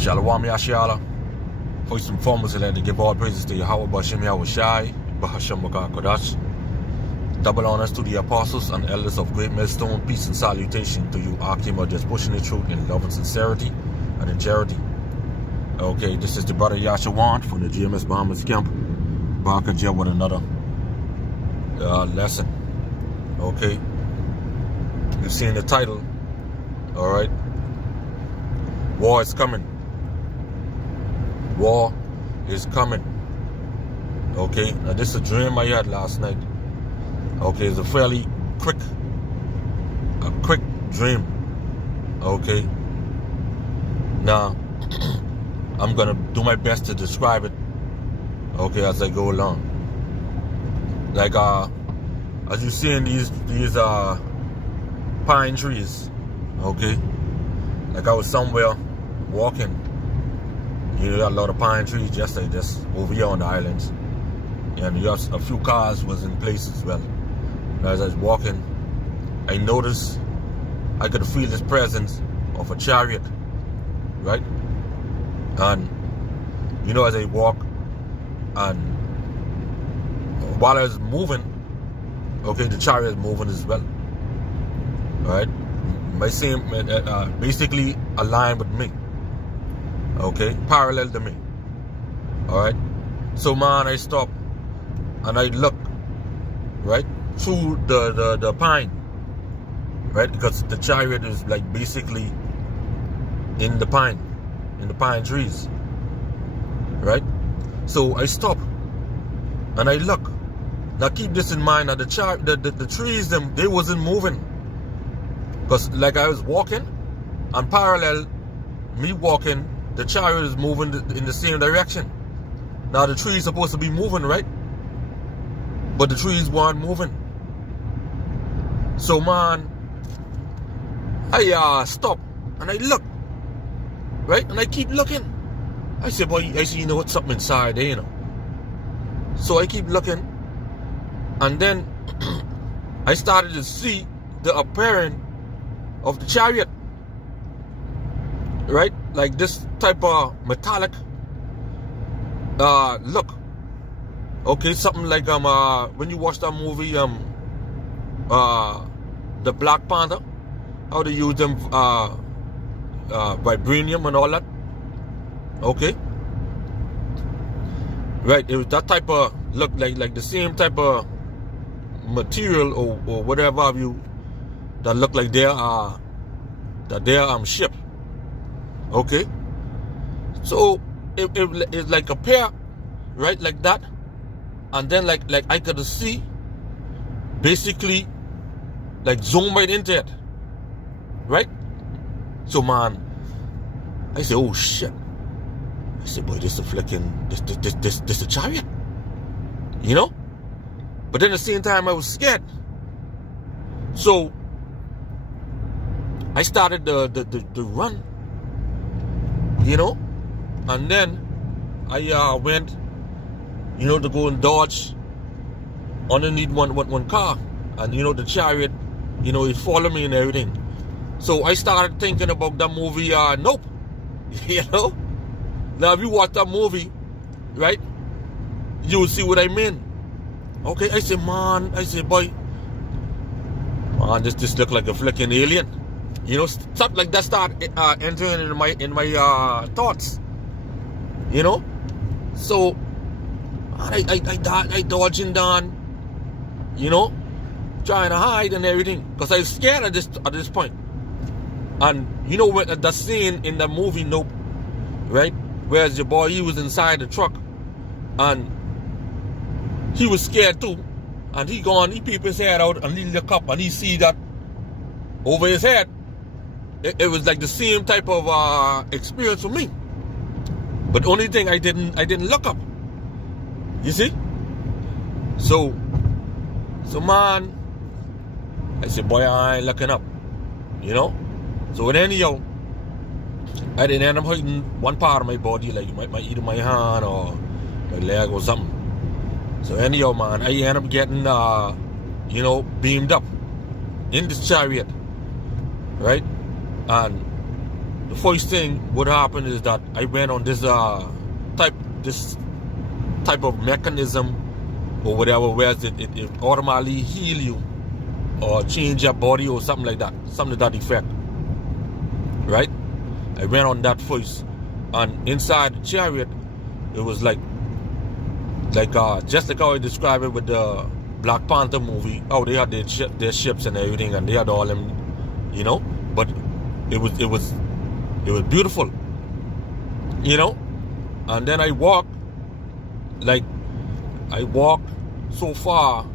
Qam Yasharahla. First and foremost, I'd like to give all praises to Yahweh Bashim Yahweh Shai, Bahasham Bakar Kodash. Double honors to the apostles and elders of Great Millstone. Peace and salutation to you, Qam, just pushing the truth in love and sincerity and in charity. Okay, this is the brother Yasharahla from the GMS Bahamas camp. Back again with another lesson. Okay, you've seen the title. All right, war is coming. War is coming. Okay, now this is a dream I had last night. Okay, it's a fairly quick dream. Okay, now I'm gonna do my best to describe it. Okay, as I go along. Like as you see in these pine trees. Okay, like I was somewhere walking. You got a lot of pine trees just like this over here on the islands, and you got a few cars was in place as well. And as I was walking, I noticed I could feel this presence of a chariot, right? And you know, as I walk, and while I was moving, okay, the chariot is moving as well, right? My same, basically aligned with me. Okay, parallel to me. Alright. So man, I stop and I look right through the pine. Right? Because the chariot is like basically in the pine trees. Right? So I stop and I look. Now keep this in mind that the trees they wasn't moving. Because like I was walking and parallel me walking, the chariot is moving in the same direction. Now the tree is supposed to be moving, right? But the trees weren't moving. So man, I stop and I look, right? And I keep looking. I say, boy, I see, you know what, something inside there, you know. So I keep looking, and then I started to see the appearance of the chariot. Right, like this type of metallic look. Okay, something like when you watch that movie the Black Panther, how they use them vibranium and all that. Okay, right, it was that type of look, like the same type of material or whatever have you that look like they're ship. Okay, so it's like a pair, right, like that, and then like I could see, basically, like zoom right into it, right? So man, I say, oh shit! I said, boy, this a flicking, this a chariot, you know? But then at the same time, I was scared, so I started the run. You know, and then I went, you know, to go and dodge underneath one car, and you know the chariot, you know, it followed me and everything. So I started thinking about that movie, Nope. You know, now if you watch that movie, right, you will see what I mean. Okay, I say, man, boy, man, this look like a flicking alien. You know, stuff like that start entering in my thoughts. You know, so I dodging down. You know, trying to hide and everything because I was scared at this point. And you know what that scene in the movie Nope, right? Whereas your boy, he was inside the truck and he was scared too, and he peep his head out and he look up and he see that over his head. It was like the same type of experience for me, but only thing I didn't look up. You see? So man, I said, boy, I ain't looking up. You know? So anyhow, I didn't end up hurting one part of my body, like either my hand or my leg or something. So anyhow, man, I ended up getting you know, beamed up in this chariot, right? And the first thing what happened is that I went on this type of mechanism or whatever, where it automatically heal you or change your body or something like that, something to that effect, right? I went on that first, and inside the chariot, it was like just like how I described it with the Black Panther movie. Oh, they had their ships and everything, and they had all them, you know. But it was beautiful, you know. And then I walked so far,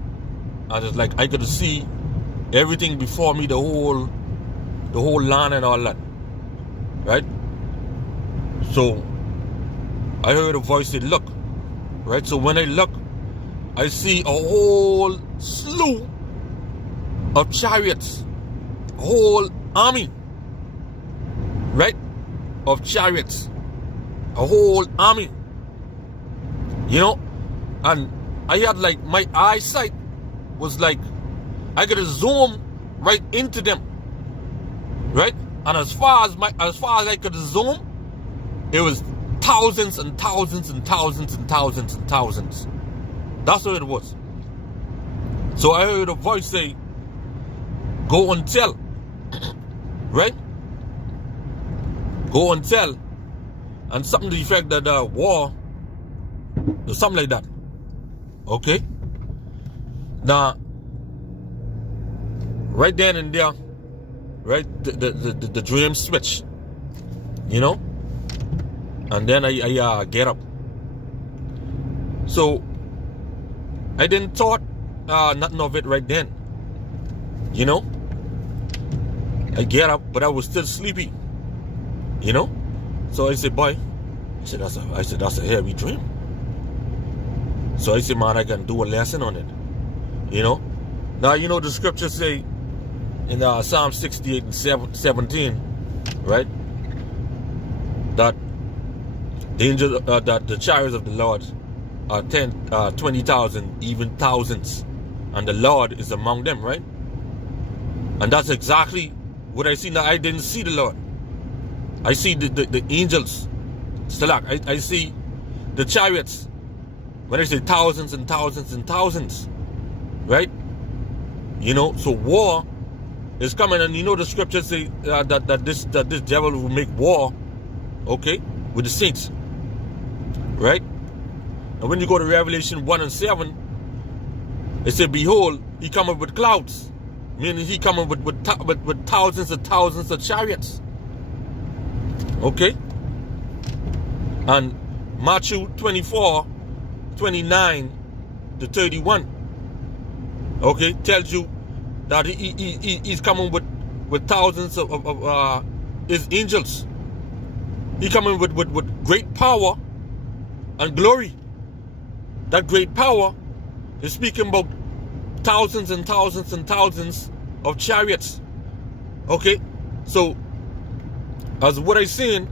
and it's like I could see everything before me, the whole land and all that, right? So I heard a voice say, "Look," right? So when I look, I see a whole slew of chariots, a whole army, right? Of chariots, a whole army, you know. And I had like, my eyesight was like, I could zoom right into them, right? And as far as I could zoom, it was thousands and thousands and thousands and thousands and thousands. That's what it was. So I heard a voice say, "Go and tell," right? Go and tell, and something to the effect that war, or something like that. Okay. Now, right then and there, right, the dream switch, you know, and then I get up. So I didn't thought nothing of it right then, you know. I get up, but I was still sleepy, you know. So I said, "Boy," I said, that's a heavy dream. So I said, "Man, I can do a lesson on it," you know. Now, you know, the scriptures say in Psalm 68 and 17, right, that the angel, that the chariots of the Lord are 20,000, even thousands, and the Lord is among them, right? And that's exactly what I see. Now, I didn't see the Lord. I see the angels. Still, I see the chariots. When I say thousands and thousands and thousands, right? You know, so war is coming, and you know the scriptures say that this devil will make war, okay, with the saints, right? And when you go to Revelation 1 and 7, it said, "Behold, he cometh with clouds," meaning he cometh with thousands and thousands of chariots, okay? And Matthew 24:29 to 31, okay, tells you that he's coming with thousands of his angels. He's coming with great power and glory. That great power is speaking about thousands and thousands and thousands of chariots. Okay, so as what I'm saying,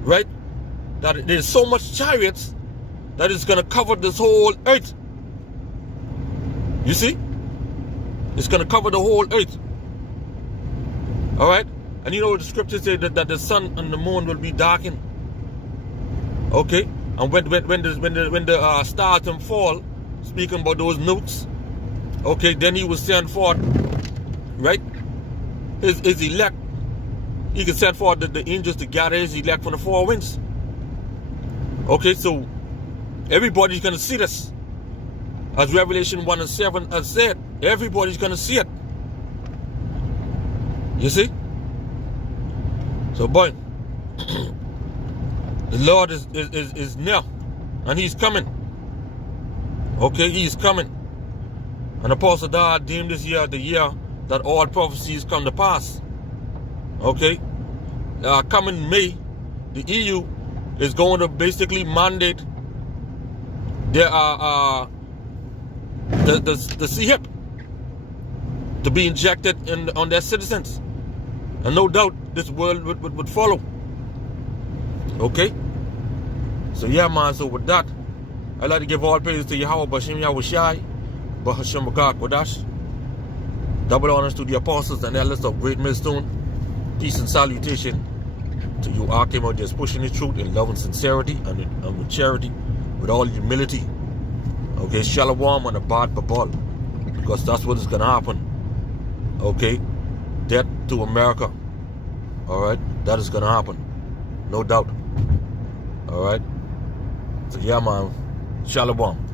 right, that there's so much chariots that is going to cover this whole earth. You see? It's going to cover the whole earth. All right? And you know the scriptures say that the sun and the moon will be darkened. Okay? And when the stars and fall, speaking about those nukes, okay, then he will send forth, right, his elect. He can send forth the angels to gather his elect from the four winds. Okay, so everybody's going to see this. As Revelation 1 and 7 has said, everybody's going to see it. You see? So, boy, the Lord is near, and he's coming. Okay, he's coming. And Apostle Dad deemed this year the year that all prophecies come to pass. Okay? Coming May, the EU is going to basically mandate the C-HIP to be injected on their citizens. And no doubt this world would follow. Okay? So yeah, man, so with that, I'd like to give all praise to Yahweh Bashim Yahushai, Bahashim Bakak Wadash. Double honors to the apostles and elders of Great Millstone. Peace and salutation. to you, Qam, are just pushing the truth in love and sincerity and with charity, with all humility. Okay, Shalom on the bad babal, because that's what is gonna happen. Okay, death to America. All right, that is gonna happen, no doubt. All right, so yeah, man, Shalom.